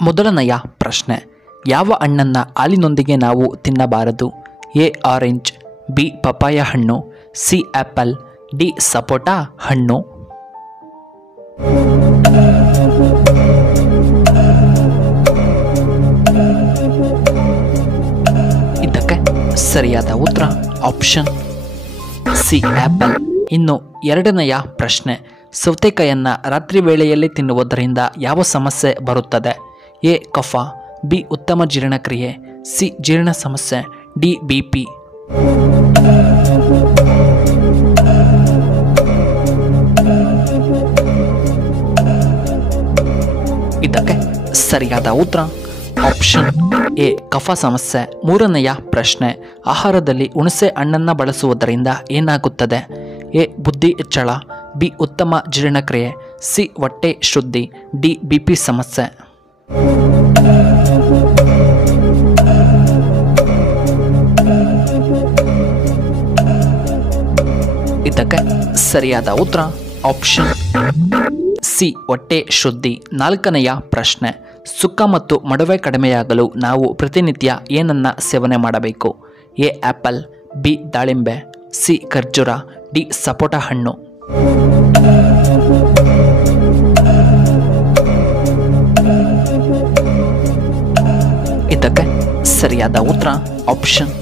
ಮೊದಲನೆಯ ಪ್ರಶ್ನೆ, ಯಾವ ಹಣ್ಣನ್ನು ಹಾಲಿನೊಂದಿಗೆ ನಾವು ತಿನ್ನಬಾರದು? ಎ ಆರೆಂಜ್, ಬಿ ಪಪಾಯ ಹಣ್ಣು, ಸಿ ಆ್ಯಪಲ್, ಡಿ ಸಪೋಟ ಹಣ್ಣು. ಇದಕ್ಕೆ ಸರಿಯಾದ ಉತ್ತರ ಆಪ್ಷನ್ ಸಿ ಆ್ಯಪಲ್. ಇನ್ನು ಎರಡನೆಯ ಪ್ರಶ್ನೆ, ಸೌತೆಕಾಯಿಯನ್ನು ರಾತ್ರಿ ವೇಳೆಯಲ್ಲಿ ತಿನ್ನುವುದರಿಂದ ಯಾವ ಸಮಸ್ಯೆ ಬರುತ್ತದೆ? ಎ ಕಫ, ಬಿ ಉತ್ತಮ ಜೀರ್ಣಕ್ರಿಯೆ, ಸಿ ಜೀರ್ಣ ಸಮಸ್ಯೆ, ಡಿ BP. ಇದಕ್ಕೆ ಸರಿಯಾದ ಉತ್ತರ ಆಪ್ಷನ್ ಎ ಕಫ ಸಮಸ್ಯೆ. ಮೂರನೆಯ ಪ್ರಶ್ನೆ, ಆಹಾರದಲ್ಲಿ ಹುಣಸೆ ಹಣ್ಣನ್ನು ಬಳಸುವುದರಿಂದ ಏನಾಗುತ್ತದೆ? ಎ ಬುದ್ಧಿ ಹೆಚ್ಚಳ, ಬಿ ಉತ್ತಮ ಜೀರ್ಣಕ್ರಿಯೆ, ಸಿ ಹೊಟ್ಟೆ ಶುದ್ಧಿ, ಡಿ BP ಸಮಸ್ಯೆ. ಇದಕ್ಕೆ ಸರಿಯಾದ ಉತ್ತರ ಆಪ್ಷನ್ ಸಿ ಹೊಟ್ಟೆ ಶುದ್ಧಿ. ನಾಲ್ಕನೆಯ ಪ್ರಶ್ನೆ, ಸುಕ್ಕ ಮತ್ತು ಮಡವೆ ಕಡಿಮೆಯಾಗಲು ನಾವು ಪ್ರತಿನಿತ್ಯ ಏನನ್ನ ಸೇವನೆ ಮಾಡಬೇಕು? ಎ ಆ್ಯಪಲ್, ಬಿ ದಾಳಿಂಬೆ, ಸಿ ಖರ್ಜೂರ, ಡಿ ಸಪೋಟ ಹಣ್ಣು. ಇದಕ್ಕೆ ಸರಿಯಾದ ಉತ್ತರ ಆಪ್ಷನ್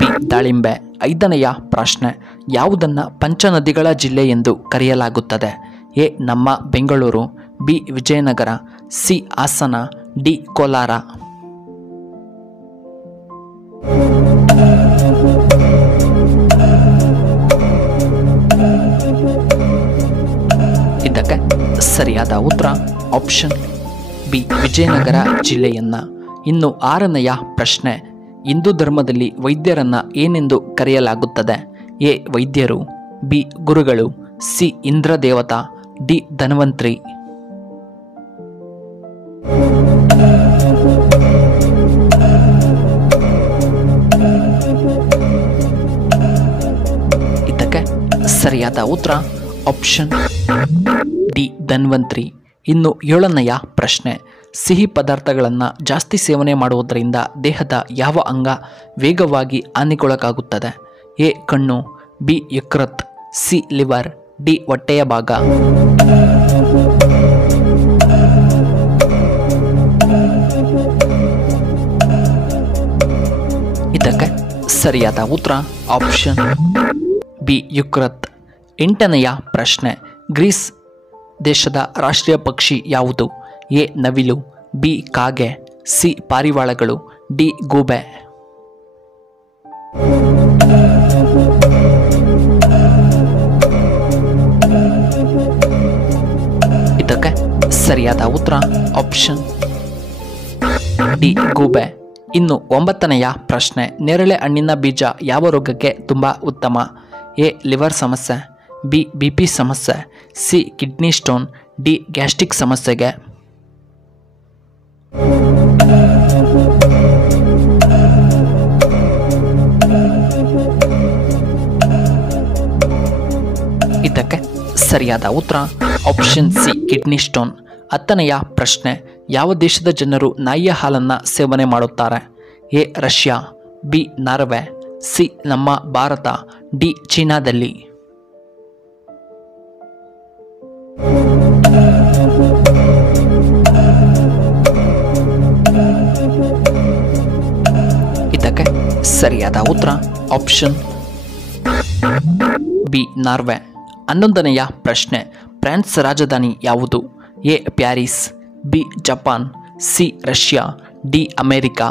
ಬಿ ದಾಳಿಂಬೆ. ಐದನೆಯ ಪ್ರಶ್ನೆ, ಯಾವುದನ್ನು ಪಂಚನದಿಗಳ ಜಿಲ್ಲೆ ಎಂದು ಕರೆಯಲಾಗುತ್ತದೆ? ಎ ನಮ್ಮ Bengaluru, B Vijayanagara, C Hassan, D Kolar. ಇದಕ್ಕೆ ಸರಿಯಾದ ಉತ್ತರ ಆಪ್ಷನ್ ಬಿ ವಿಜಯನಗರ ಜಿಲ್ಲೆಯನ್ನ. ಇನ್ನು ಆರನೆಯ ಪ್ರಶ್ನೆ, ಹಿಂದೂ ಧರ್ಮದಲ್ಲಿ ವೈದ್ಯರನ್ನು ಏನೆಂದು ಕರೆಯಲಾಗುತ್ತದೆ? ಎ ವೈದ್ಯರು, ಬಿ ಗುರುಗಳು, ಸಿ ಇಂದ್ರ ದೇವತಾ, ಡಿ ಧನ್ವಂತ್ರಿ. ಇದಕ್ಕೆ ಸರಿಯಾದ ಉತ್ತರ ಆಪ್ಷನ್ ಡಿ ಧನ್ವಂತ್ರಿ. ಇನ್ನು ಏಳನೆಯ ಪ್ರಶ್ನೆ, ಸಿಹಿ ಪದಾರ್ಥಗಳನ್ನು ಜಾಸ್ತಿ ಸೇವನೆ ಮಾಡುವುದರಿಂದ ದೇಹದ ಯಾವ ಅಂಗ ವೇಗವಾಗಿ ಹಾನಿಗೊಳಗಾಗುತ್ತದೆ? ಎ ಕಣ್ಣು, ಬಿ ಯಕೃತ್, ಸಿ ಲಿವರ್, ಡಿ ಹೊಟ್ಟೆಯ ಭಾಗ. ಇದಕ್ಕೆ ಸರಿಯಾದ ಉತ್ತರ ಆಪ್ಷನ್ ಬಿ ಯಕೃತ್. ಎಂಟನೆಯ ಪ್ರಶ್ನೆ, ಗ್ರೀಸ್ ದೇಶದ ರಾಷ್ಟ್ರೀಯ ಪಕ್ಷಿ ಯಾವುದು? ಎ ನವಿಲು, ಬಿ ಕಾಗೆ, ಸಿ ಪಾರಿವಾಳಗಳು, ಡಿ ಗೂಬೆ. ಇದಕ್ಕೆ ಸರಿಯಾದ ಉತ್ತರ ಆಪ್ಷನ್ ಡಿ ಗೂಬೆ. ಇನ್ನು ಒಂಬತ್ತನೆಯ ಪ್ರಶ್ನೆ, ನೇರಳೆ ಹಣ್ಣಿನ ಬೀಜ ಯಾವ ರೋಗಕ್ಕೆ ತುಂಬ ಉತ್ತಮ? ಎ ಲಿವರ್ ಸಮಸ್ಯೆ, ಬಿ BP ಸಮಸ್ಯೆ, C kidney stone, D gastric ಸಮಸ್ಯೆಗೆ. ಇದಕ್ಕೆ ಸರಿಯಾದ ಉತ್ತರ ಆಪ್ಷನ್ ಸಿ ಕಿಡ್ನಿ ಸ್ಟೋನ್. ಹತ್ತನೆಯ ಪ್ರಶ್ನೆ, ಯಾವ ದೇಶದ ಜನರು ನಾಯಿಯ ಹಾಲನ್ನು ಸೇವನೆ ಮಾಡುತ್ತಾರೆ? A Russia, B Norway, C ನಮ್ಮ ಭಾರತ, ಡಿ ಚೀನಾದಲ್ಲಿ. ಇದಕ್ಕೆ ಸರಿಯಾದ ಉತ್ತರ ಆಪ್ಷನ್ ಬಿ ನಾರ್ವೆ. 11ನೆಯ ಪ್ರಶ್ನೆ, ಫ್ರಾನ್ಸ್ ರಾಜಧಾನಿ ಯಾವುದು? A Paris, B Japan, C Russia, D America.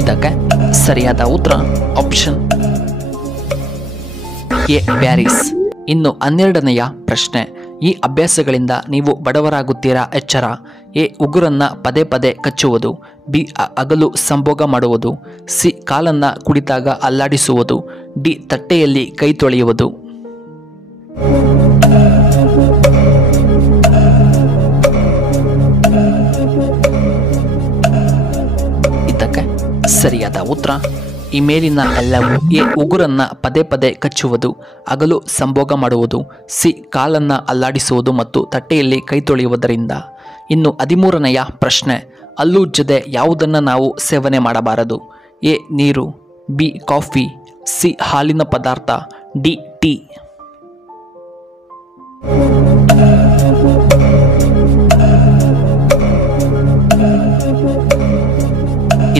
ಇದಕ್ಕೆ ಸರಿಯಾದ ಉತ್ತರ ಆಪ್ಷನ್ ಎ ಪ್ಯಾರಿಸ್. ಇನ್ನು 12ನೆಯ ಪ್ರಶ್ನೆ, ಈ ಅಭ್ಯಾಸಗಳಿಂದ ನೀವು ಬಡವರಾಗುತ್ತೀರಾ? ಎಚ್ಚರ. ಎ ಉಗುರನ್ನ ಪದೇ ಪದೇ ಕಚ್ಚುವುದು, ಬಿ ಹಗಲು ಸಂಭೋಗ ಮಾಡುವುದು, ಸಿ ಕಾಲನ್ನು ಕುಡಿದಾಗ ಅಲ್ಲಾಡಿಸುವುದು, ಡಿ ತಟ್ಟೆಯಲ್ಲಿ ಕೈ ತೊಳೆಯುವುದು. ಇದಕ್ಕೆ ಸರಿಯಾದ ಉತ್ತರ ಈ ಮೇಲಿನ ಎಲ್ಲವೂ. ಎ ಉಗುರನ್ನು ಪದೇ ಪದೇ ಕಚ್ಚುವುದು, ಹಗಲು ಸಂಭೋಗ ಮಾಡುವುದು, ಸಿ ಕಾಲನ್ನು ಅಲ್ಲಾಡಿಸುವುದು ಮತ್ತು ತಟ್ಟೆಯಲ್ಲಿ ಕೈ ತೊಳೆಯುವುದರಿಂದ. ಇನ್ನು 13ನೆಯ ಪ್ರಶ್ನೆ, ಹಲ್ಲುಜ್ಜದೆ ಯಾವುದನ್ನು ನಾವು ಸೇವನೆ ಮಾಡಬಾರದು? ಎ ನೀರು, ಬಿ ಕಾಫಿ, ಸಿ ಹಾಲಿನ ಪದಾರ್ಥ, ಡಿ ಟೀ.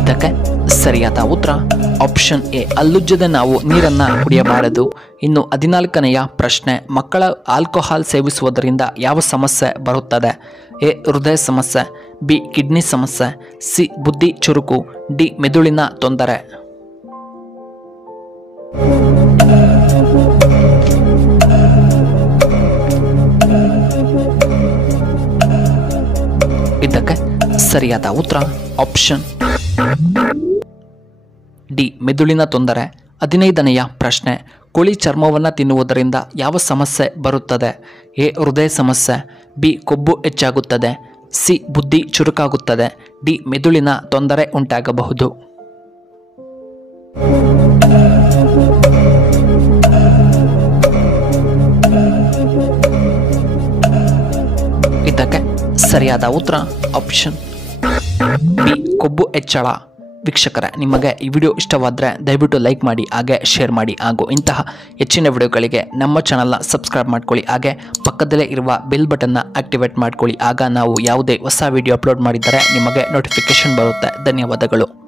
ಇದಕ್ಕೆ ಸರಿಯಾದ ಉತ್ತರ ಆಪ್ಷನ್ ಎ, ಹಲ್ಲುಜ್ಜದೆ ನಾವು ನೀರನ್ನು ಕುಡಿಯಬಾರದು. ಇನ್ನು 14ನೆಯ ಪ್ರಶ್ನೆ, ಮಕ್ಕಳ ಆಲ್ಕೋಹಾಲ್ ಸೇವಿಸುವುದರಿಂದ ಯಾವ ಸಮಸ್ಯೆ ಬರುತ್ತದೆ? ಎ ಹೃದಯ ಸಮಸ್ಯೆ, ಬಿ ಕಿಡ್ನಿ ಸಮಸ್ಯೆ, ಸಿ ಬುದ್ಧಿ ಚುರುಕು, ಡಿ ಮೆದುಳಿನ ತೊಂದರೆ. ಇದಕ್ಕೆ ಸರಿಯಾದ ಉತ್ತರ ಆಪ್ಷನ್ ಡಿ ಮೆದುಳಿನ ತೊಂದರೆ. 15ನೆಯ ಪ್ರಶ್ನೆ, ಕೋಳಿ ಚರ್ಮವನ್ನು ತಿನ್ನುವುದರಿಂದ ಯಾವ ಸಮಸ್ಯೆ ಬರುತ್ತದೆ? ಎ ಹೃದಯ ಸಮಸ್ಯೆ, ಬಿ ಕೊಬ್ಬು ಹೆಚ್ಚಾಗುತ್ತದೆ, ಸಿ ಬುದ್ಧಿ ಚುರುಕಾಗುತ್ತದೆ, ಡಿ ಮೆದುಳಿನ ತೊಂದರೆ ಉಂಟಾಗಬಹುದು. ಇದಕ್ಕೆ ಸರಿಯಾದ ಉತ್ತರ ಆಪ್ಷನ್ ಬಿ ಕೊಬ್ಬು ಹೆಚ್ಚಳ. ವೀಕ್ಷಕರೇ, ನಿಮಗೆ ಈ ವಿಡಿಯೋ ಇಷ್ಟವಾದರೆ ದಯವಿಟ್ಟು ಲೈಕ್ ಮಾಡಿ, ಹಾಗೆ ಶೇರ್ ಮಾಡಿ, ಹಾಗೂ ಇಂತಹ ಹೆಚ್ಚಿನ ವಿಡಿಯೋಗಳಿಗೆ ನಮ್ಮ ಚಾನಲ್ನ ಸಬ್ಸ್ಕ್ರೈಬ್ ಮಾಡ್ಕೊಳ್ಳಿ, ಹಾಗೆ ಪಕ್ಕದಲ್ಲೇ ಇರುವ ಬೆಲ್ ಬಟನ್ನ ಆಕ್ಟಿವೇಟ್ ಮಾಡ್ಕೊಳ್ಳಿ. ಆಗ ನಾವು ಯಾವುದೇ ಹೊಸ ವಿಡಿಯೋ ಅಪ್ಲೋಡ್ ಮಾಡಿದರೆ ನಿಮಗೆ ನೋಟಿಫಿಕೇಶನ್ ಬರುತ್ತೆ. ಧನ್ಯವಾದಗಳು.